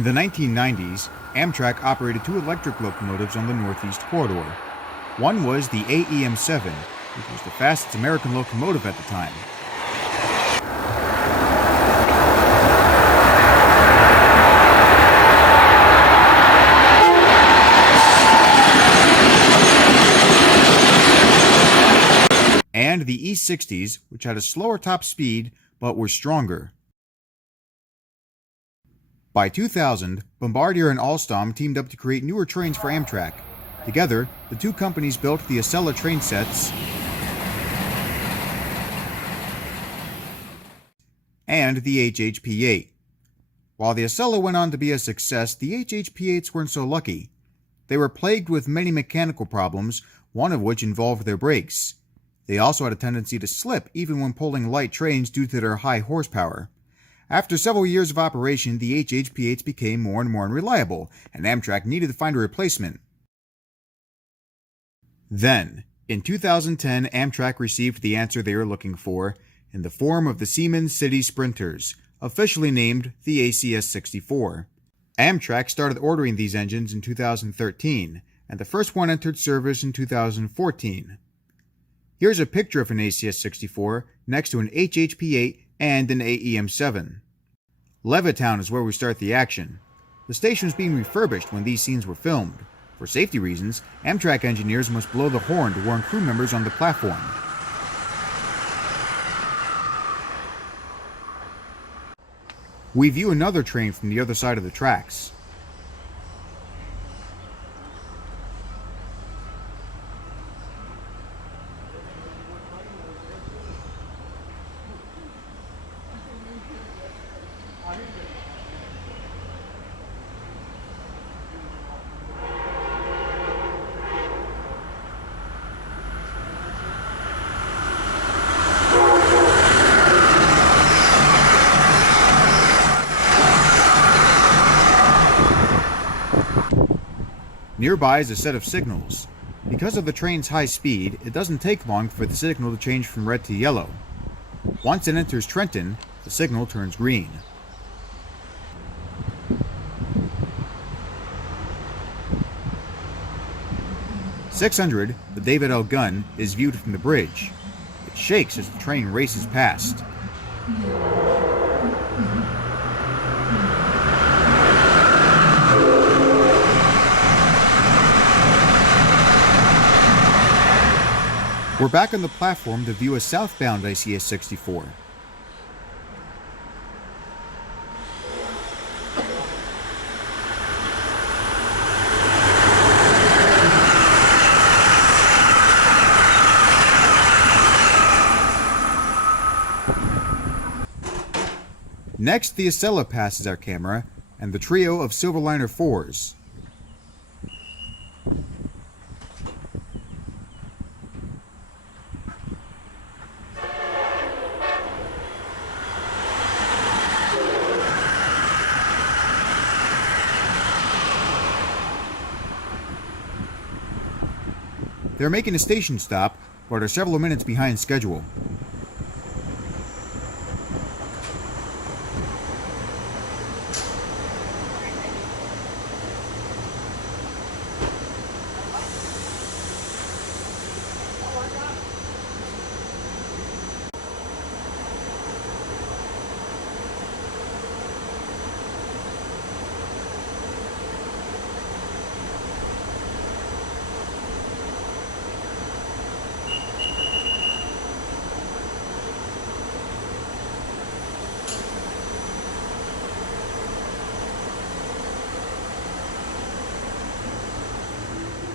In the 1990s, Amtrak operated 2 electric locomotives on the Northeast Corridor. One was the AEM-7, which was the fastest American locomotive at the time. And the E-60s, which had a slower top speed but were stronger. By 2000, Bombardier and Alstom teamed up to create newer trains for Amtrak. Together, the two companies built the Acela train sets and the HHP-8. While the Acela went on to be a success, the HHP-8s weren't so lucky. They were plagued with many mechanical problems, one of which involved their brakes. They also had a tendency to slip even when pulling light trains due to their high horsepower. After several years of operation, the HHP-8s became more and more unreliable, and Amtrak needed to find a replacement. Then, in 2010, Amtrak received the answer they were looking for in the form of the Siemens City Sprinters, officially named the ACS-64. Amtrak started ordering these engines in 2013, and the first one entered service in 2014. Here's a picture of an ACS-64 next to an HHP-8 and an AEM-7. Levittown is where we start the action. The station was being refurbished when these scenes were filmed. For safety reasons, Amtrak engineers must blow the horn to warn crew members on the platform. We view another train from the other side of the tracks. Nearby is a set of signals. Because of the train's high speed, it doesn't take long for the signal to change from red to yellow. Once it enters Trenton, the signal turns green. .600, the David L. gun, is viewed from the bridge. It shakes as the train races past. We're back on the platform to view a southbound ACS-64. Next, the Acela passes our camera, and the trio of Silverliner 4s. They're making a station stop, but are several minutes behind schedule.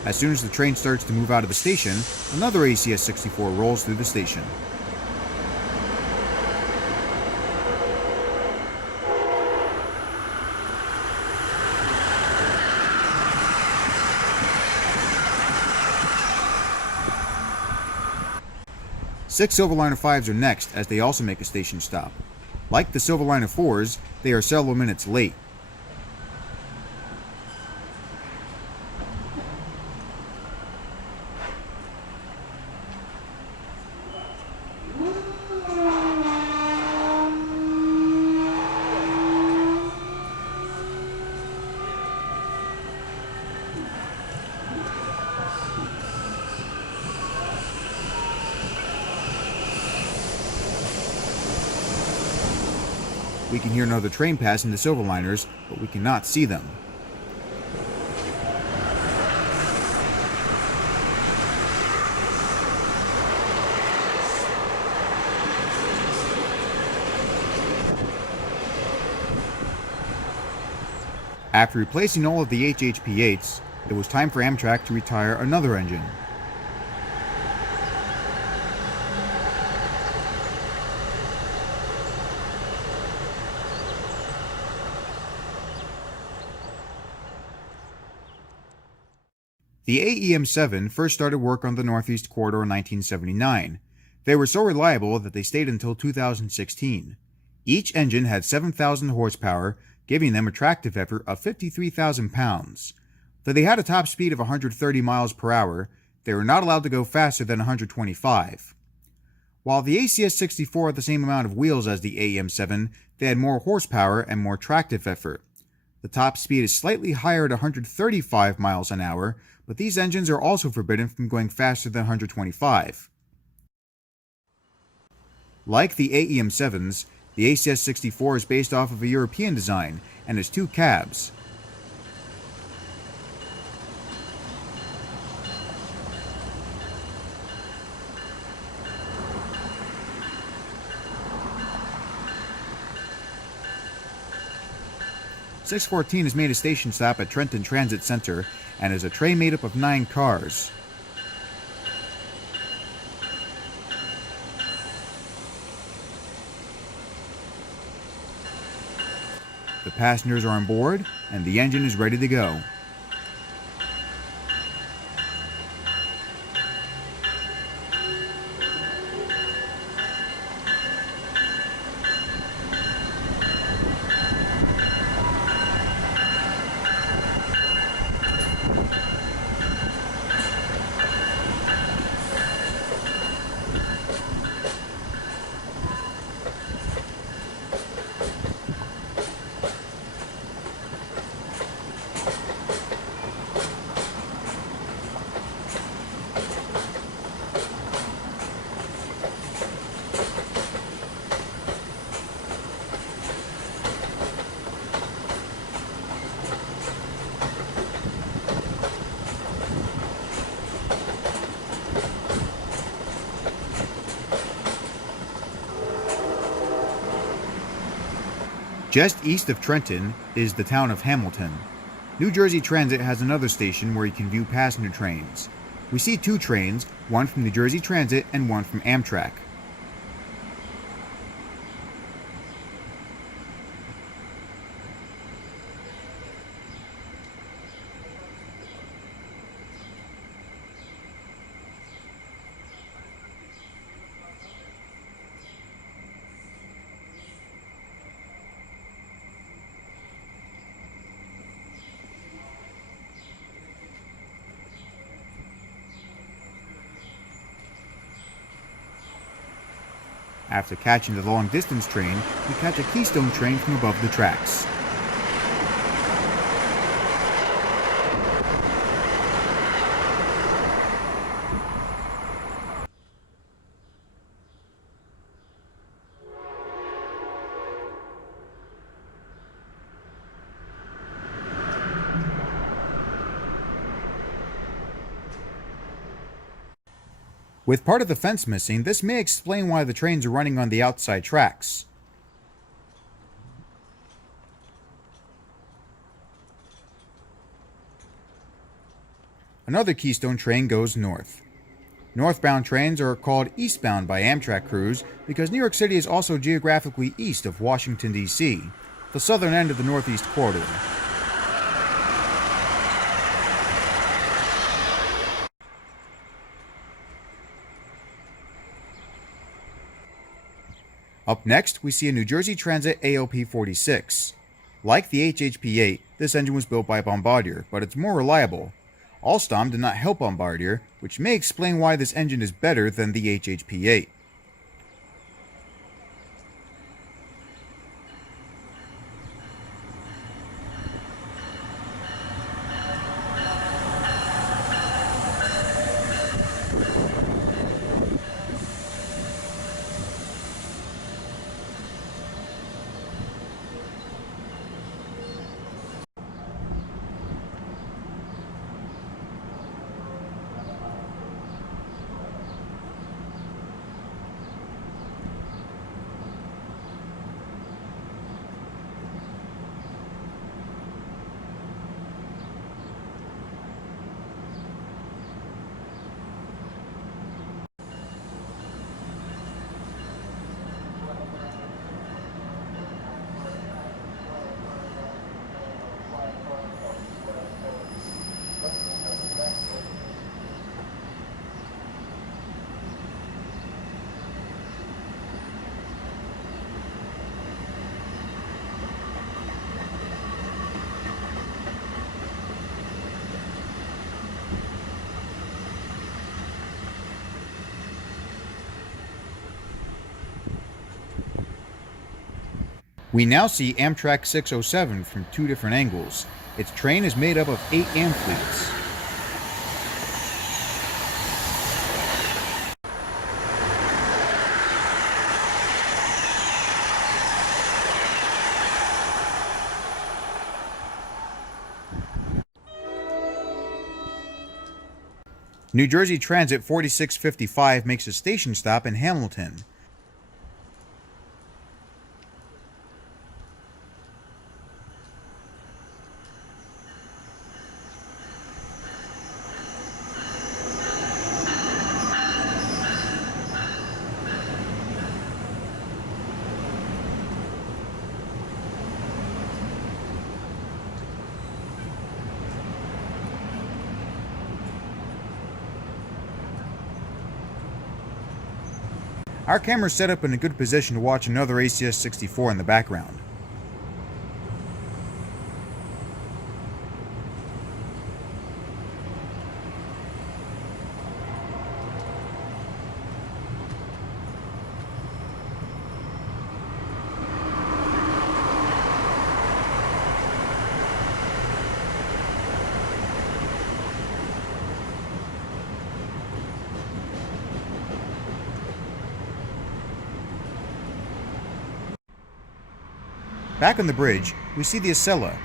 As soon as the train starts to move out of the station, another ACS-64 rolls through the station. Six Silverliner 5s are next, as they also make a station stop. Like the Silverliner 4s, they are several minutes late. We can hear another train passing the Silverliners, but we cannot see them. After replacing all of the HHP-8s, it was time for Amtrak to retire another engine. The AEM-7 first started work on the Northeast Corridor in 1979. They were so reliable that they stayed until 2016. Each engine had 7,000 horsepower, giving them a tractive effort of 53,000 pounds. Though they had a top speed of 130 miles per hour, they were not allowed to go faster than 125. While the ACS-64 had the same amount of wheels as the AEM-7, they had more horsepower and more tractive effort. The top speed is slightly higher at 135 miles an hour, but these engines are also forbidden from going faster than 125. Like the AEM-7s, the ACS-64 is based off of a European design and has two cabs. .614 has made a station stop at Trenton Transit Center and is a train made up of 9 cars. The passengers are on board and the engine is ready to go. Just east of Trenton is the town of Hamilton. New Jersey Transit has another station where you can view passenger trains. We see 2 trains, one from New Jersey Transit and one from Amtrak. After catching the long-distance train, we catch a Keystone train from above the tracks. With part of the fence missing, this may explain why the trains are running on the outside tracks. Another Keystone train goes north. Northbound trains are called eastbound by Amtrak crews because New York City is also geographically east of Washington, D.C., the southern end of the Northeast Corridor. Up next, we see a New Jersey Transit ALP-46. Like the HHP-8, this engine was built by Bombardier, but it's more reliable. Alstom did not help Bombardier, which may explain why this engine is better than the HHP-8. We now see Amtrak 607 from two different angles. Its train is made up of 8 amphitheaters. New Jersey Transit 4655 makes a station stop in Hamilton. Our camera's set up in a good position to watch another ACS-64 in the background. Back on the bridge, we see the Acela.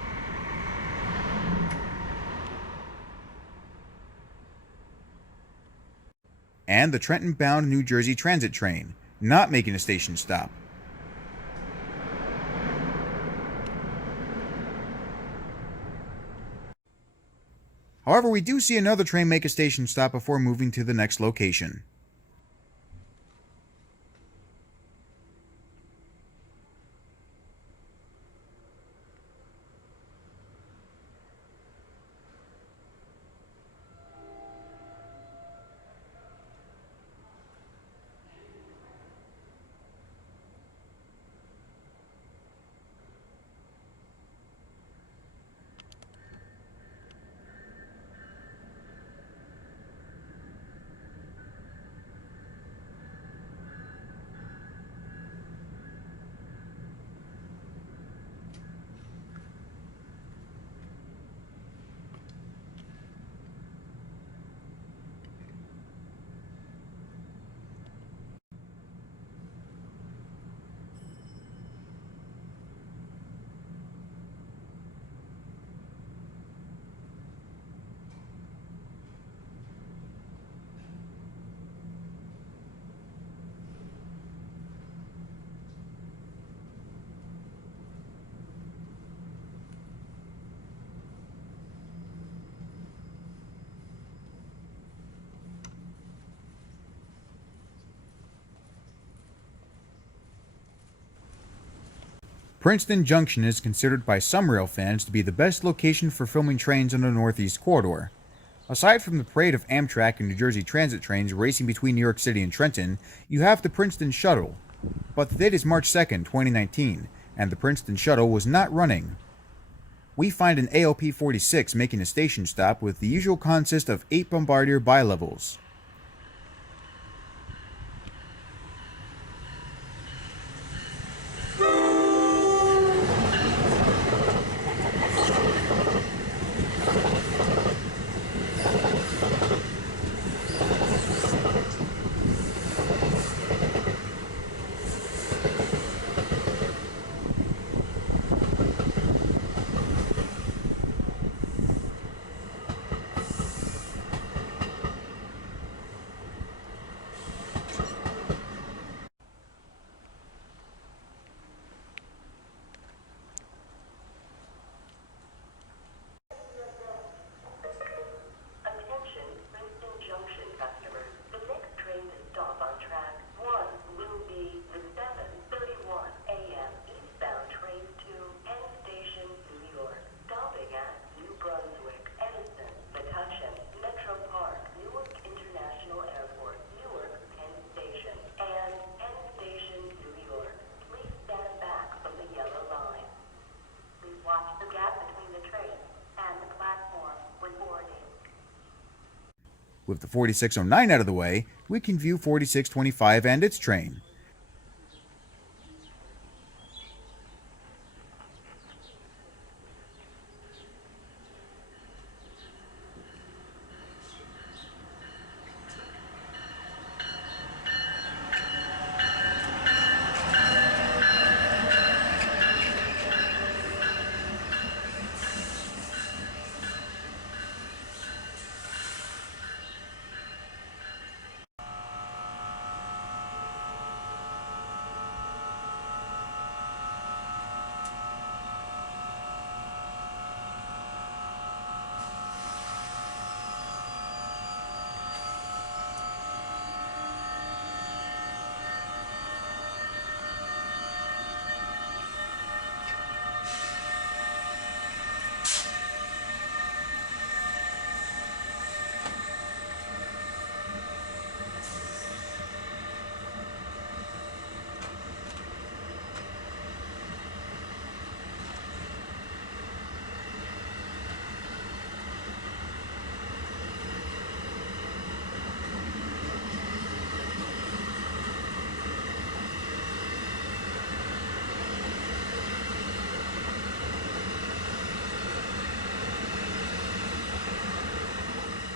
And the Trenton-bound New Jersey Transit train, not making a station stop. However, we do see another train make a station stop before moving to the next location. Princeton Junction is considered by some rail fans to be the best location for filming trains on the Northeast Corridor. Aside from the parade of Amtrak and New Jersey Transit trains racing between New York City and Trenton, you have the Princeton Shuttle. But the date is March 2nd, 2019, and the Princeton Shuttle was not running. We find an ALP-46 making a station stop with the usual consist of 8 Bombardier bilevels. With the 4609 out of the way, we can view 4625 and its train.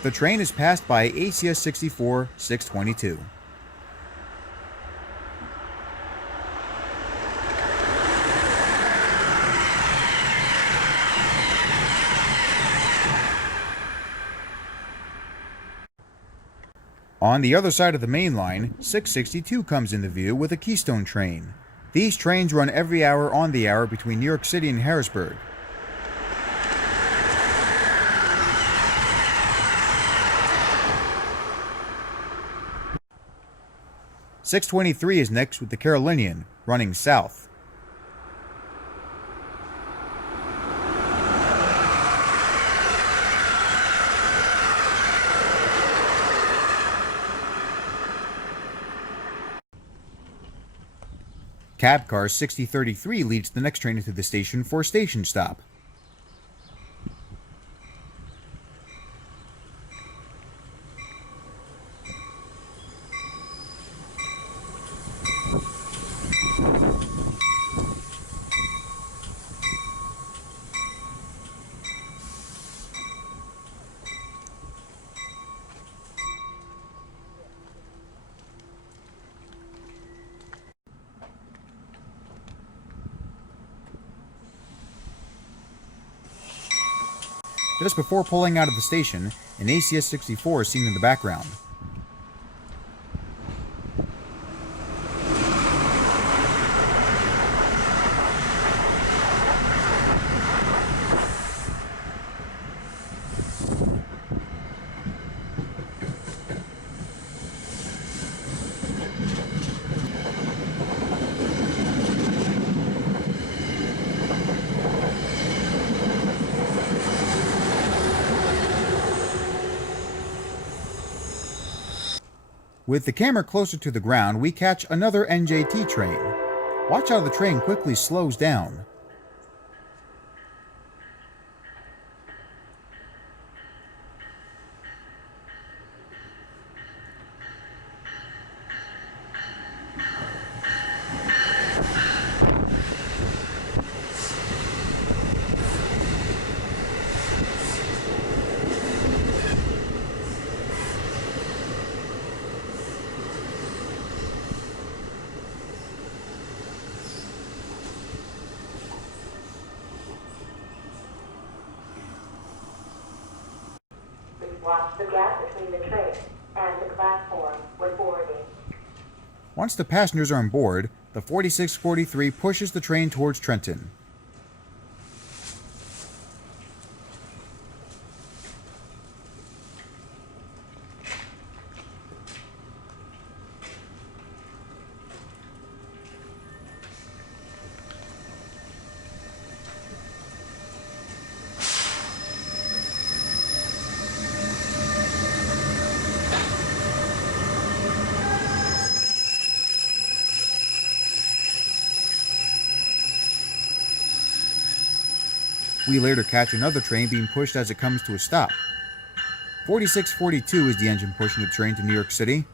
The train is passed by ACS-64 622. On the other side of the main line, 662 comes into view with a Keystone train. These trains run every hour on the hour between New York City and Harrisburg. "623 is next with the Carolinian, running south. Cab car 6033 leads the next train into the station for a station stop. Just before pulling out of the station, an ACS-64 is seen in the background. With the camera closer to the ground, we catch another NJT train. Watch how the train quickly slows down. Watch the gap between the train and the platform when boarding. Once the passengers are on board, the 4643 pushes the train towards Trenton. We later catch another train being pushed as it comes to a stop. 4642 is the engine pushing the train to New York City.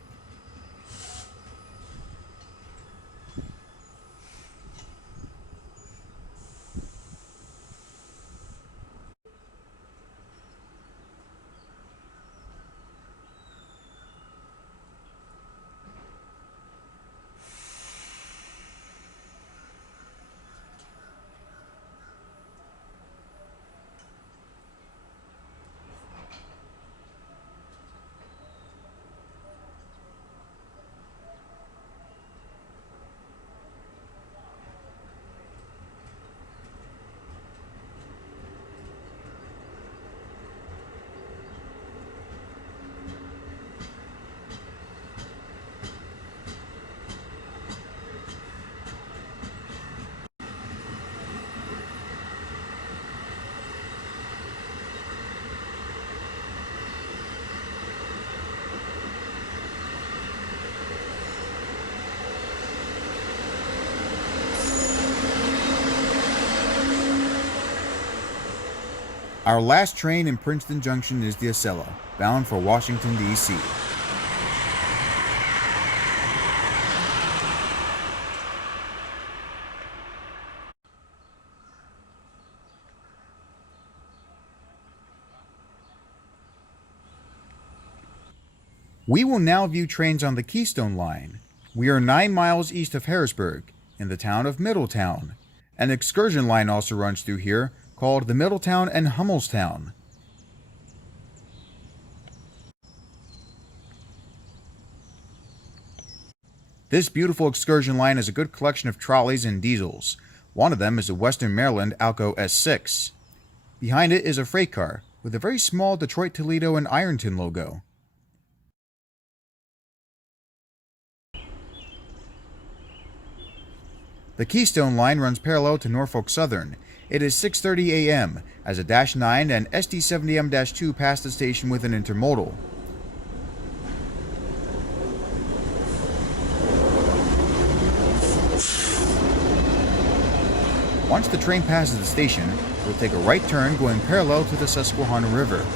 Our last train in Princeton Junction is the Acela, bound for Washington, D.C. We will now view trains on the Keystone Line. We are 9 miles east of Harrisburg, in the town of Middletown. An excursion line also runs through here, called the Middletown and Hummelstown. This beautiful excursion line is a good collection of trolleys and diesels. One of them is a Western Maryland Alco S6. Behind it is a freight car with a very small Detroit, Toledo, and Ironton logo. The Keystone Line runs parallel to Norfolk Southern. It is 6:30 a.m. as a Dash 9 and SD70M-2 pass the station with an intermodal. Once the train passes the station, it will take a right turn going parallel to the Susquehanna River.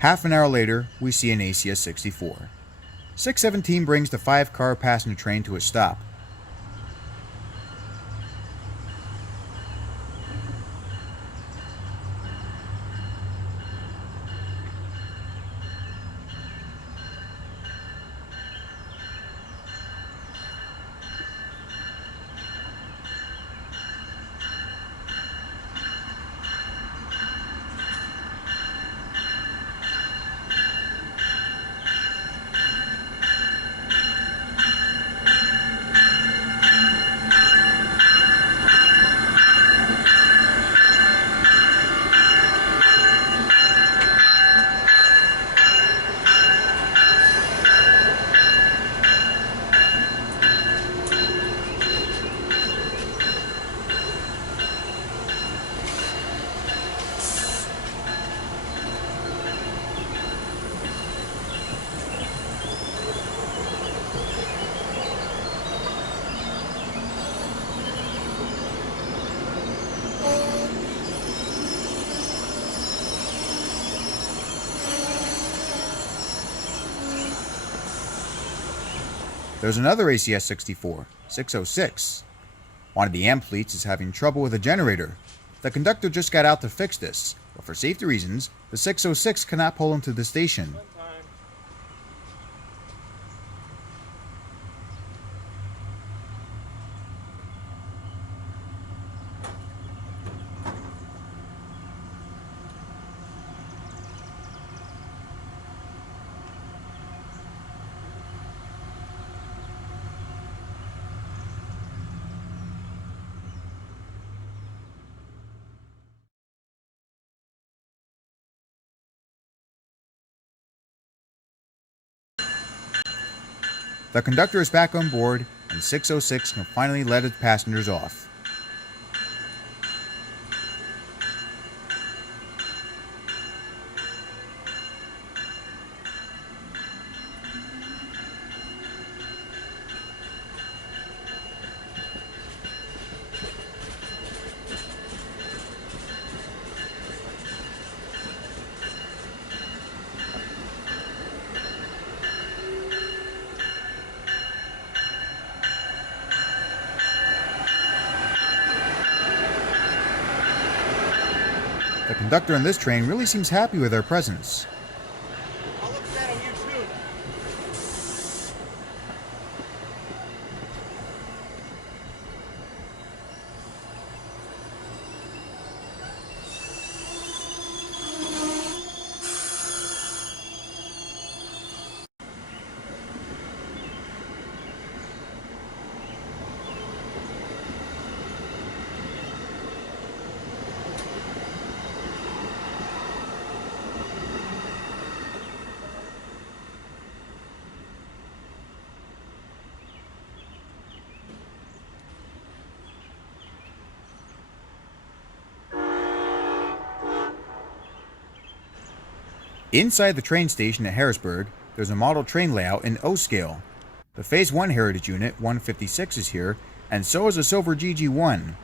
Half an hour later, we see an ACS-64. 617 brings the 5-car passenger train to a stop. There's another ACS-64, 606. One of the amp fleets is having trouble with a generator. The conductor just got out to fix this, but for safety reasons, the 606 cannot pull into the station. The conductor is back on board, and 606 can finally let its passengers off. The conductor on this train really seems happy with our presence. I'll look at that on YouTube. Inside the train station at Harrisburg, there's a model train layout in O scale. The Phase 1 Heritage Unit 156 is here, and so is a silver GG1.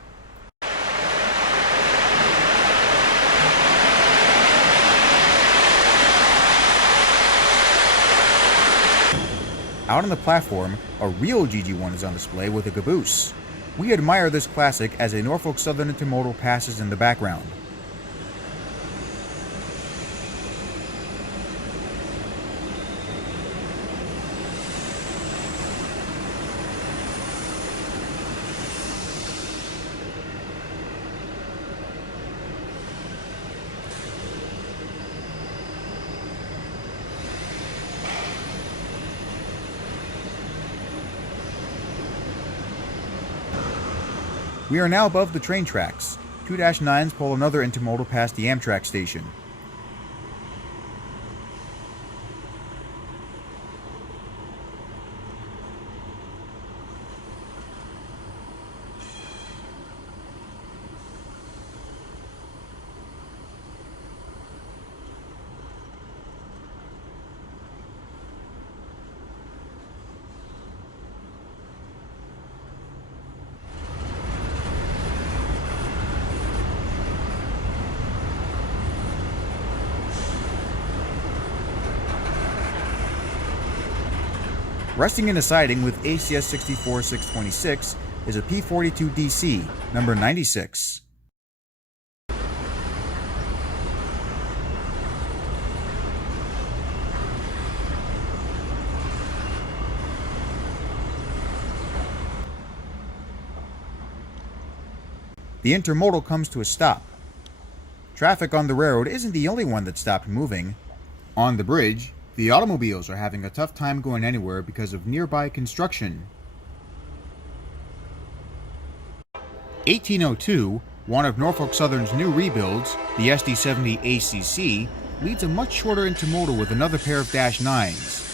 Out on the platform, a real GG1 is on display with a caboose. We admire this classic as a Norfolk Southern intermodal passes in the background. We are now above the train tracks. 2-9s pull another intermodal past the Amtrak station. Resting in a siding with ACS-64 626 is a P-42DC, number 96. The intermodal comes to a stop. Traffic on the railroad isn't the only one that stopped moving. On the bridge, the automobiles are having a tough time going anywhere because of nearby construction. 1802, one of Norfolk Southern's new rebuilds, the SD-70 ACC, leads a much shorter intermodal with another pair of -9s.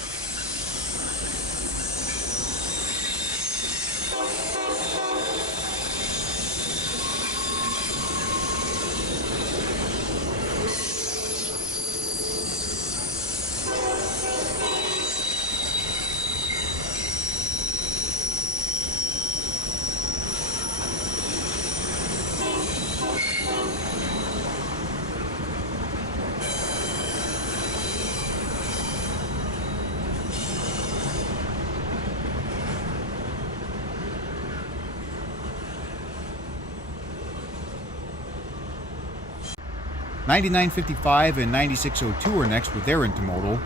$99.55 and $96.02 are next with their intermodal.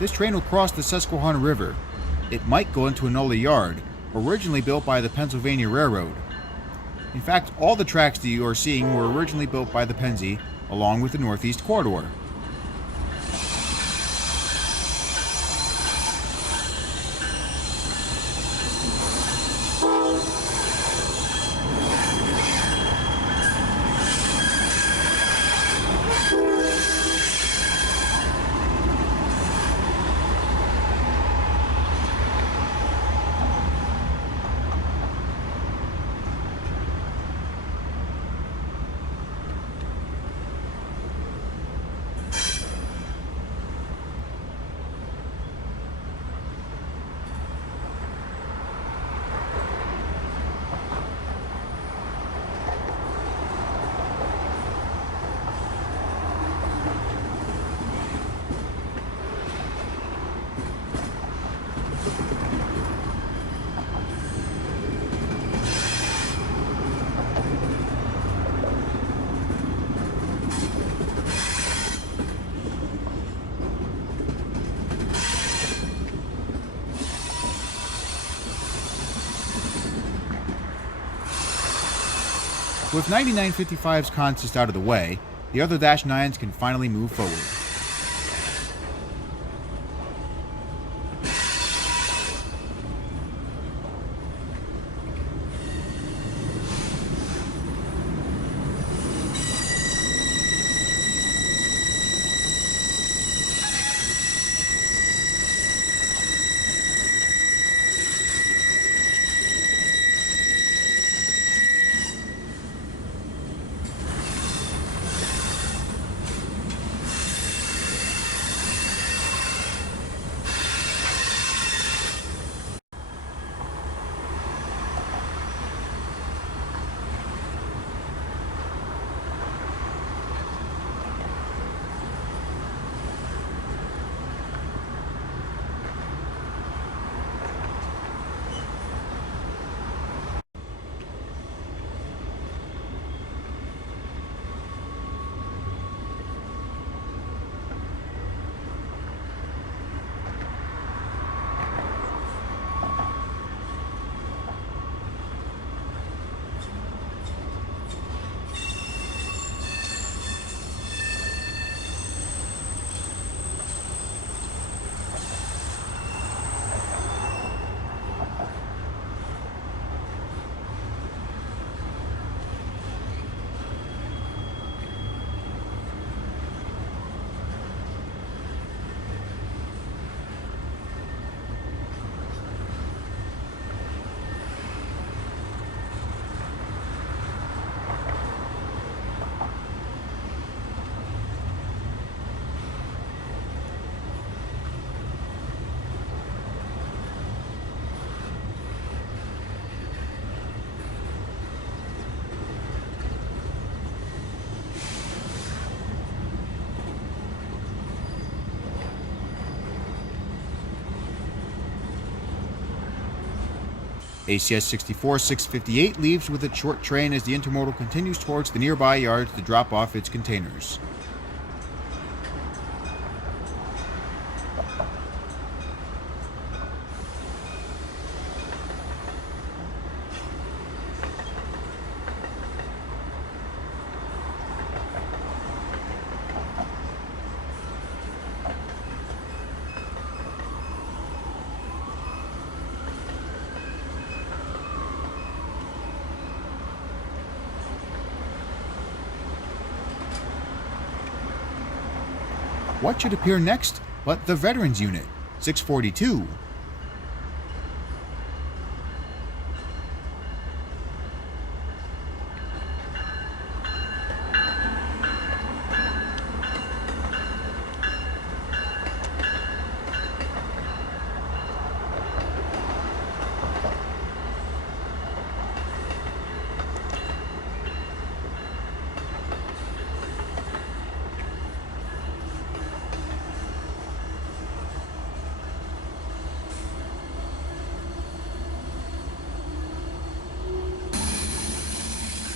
This train will cross the Susquehanna River. It might go into Enola Yard, originally built by the Pennsylvania Railroad. In fact, all the tracks that you are seeing were originally built by the Pennsy, along with the Northeast Corridor. With 99.55's consist out of the way, the other -9s can finally move forward. ACS-64 658 leaves with its short train as the intermodal continues towards the nearby yards to drop off its containers. What should appear next but the Veterans Unit, 642.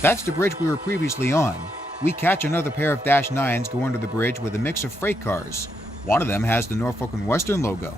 That's the bridge we were previously on. We catch another pair of Dash 9s go under the bridge with a mix of freight cars. One of them has the Norfolk and Western logo.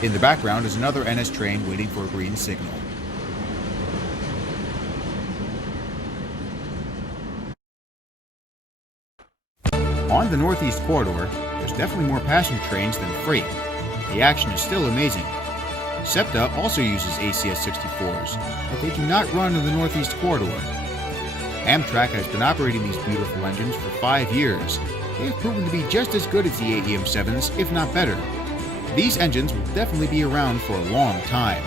In the background is another NS train waiting for a green signal. On the Northeast Corridor, there's definitely more passenger trains than freight. The action is still amazing. Septa also uses ACS-64s, but they do not run in the Northeast Corridor. Amtrak has been operating these beautiful engines for 5 years. They have proven to be just as good as the AEM-7s, if not better. These engines will definitely be around for a long time.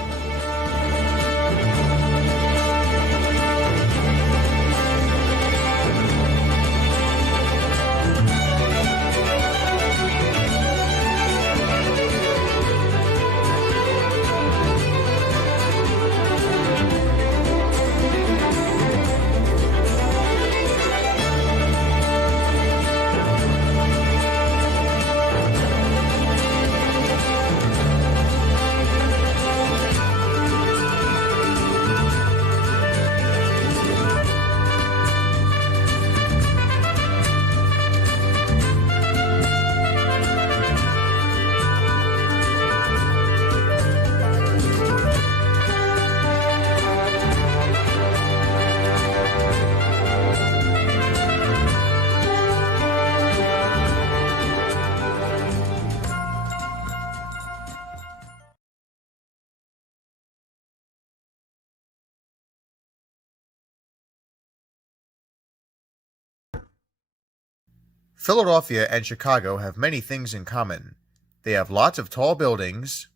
Philadelphia and Chicago have many things in common. They have lots of tall buildings,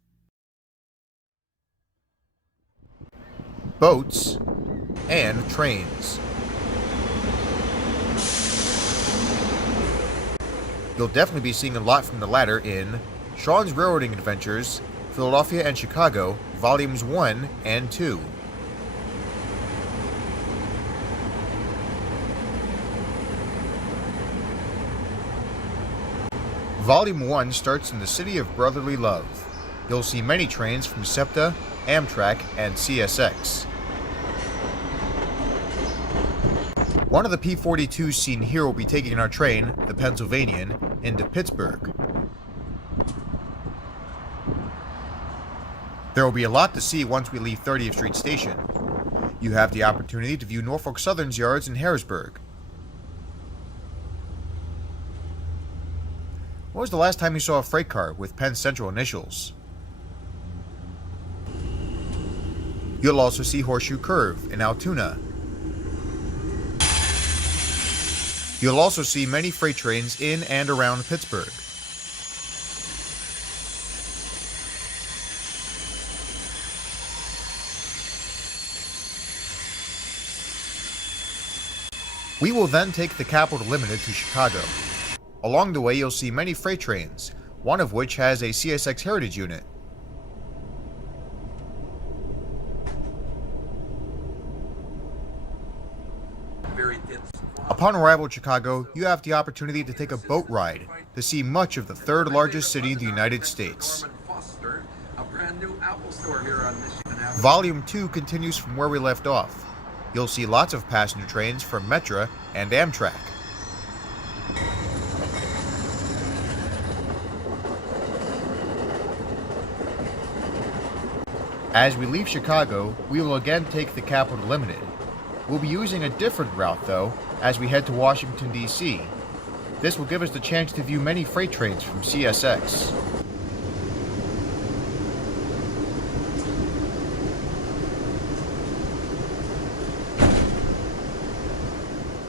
boats, and trains. You'll definitely be seeing a lot from the latter in Sean's Railroading Adventures, Philadelphia and Chicago, Volumes 1 and 2. Volume 1 starts in the city of brotherly love. You'll see many trains from Septa, Amtrak, and CSX. One of the P-42s seen here will be taking our train, the Pennsylvanian, into Pittsburgh. There will be a lot to see once we leave 30th Street Station. You have the opportunity to view Norfolk Southern's yards in Harrisburg. When was the last time you saw a freight car with Penn Central initials? You'll also see Horseshoe Curve in Altoona. You'll also see many freight trains in and around Pittsburgh. We will then take the Capital Limited to Chicago. Along the way you'll see many freight trains, one of which has a CSX Heritage unit. Upon arrival at Chicago, you have the opportunity to take a boat ride to see much of the third largest city in the United States. Volume 2 continues from where we left off. You'll see lots of passenger trains from Metra and Amtrak. As we leave Chicago, we will again take the Capital Limited. We'll be using a different route though, as we head to Washington, D.C. This will give us the chance to view many freight trains from CSX.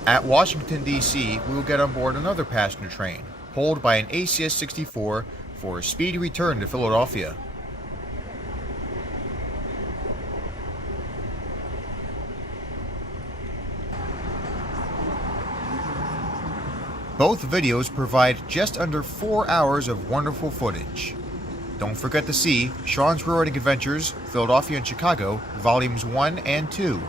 At Washington, D.C., we will get on board another passenger train, pulled by an ACS-64 for a speedy return to Philadelphia. Both videos provide just under 4 hours of wonderful footage. Don't forget to see Sean's Railroading Adventures, Philadelphia and Chicago, Volumes 1 and 2.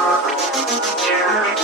Yorke.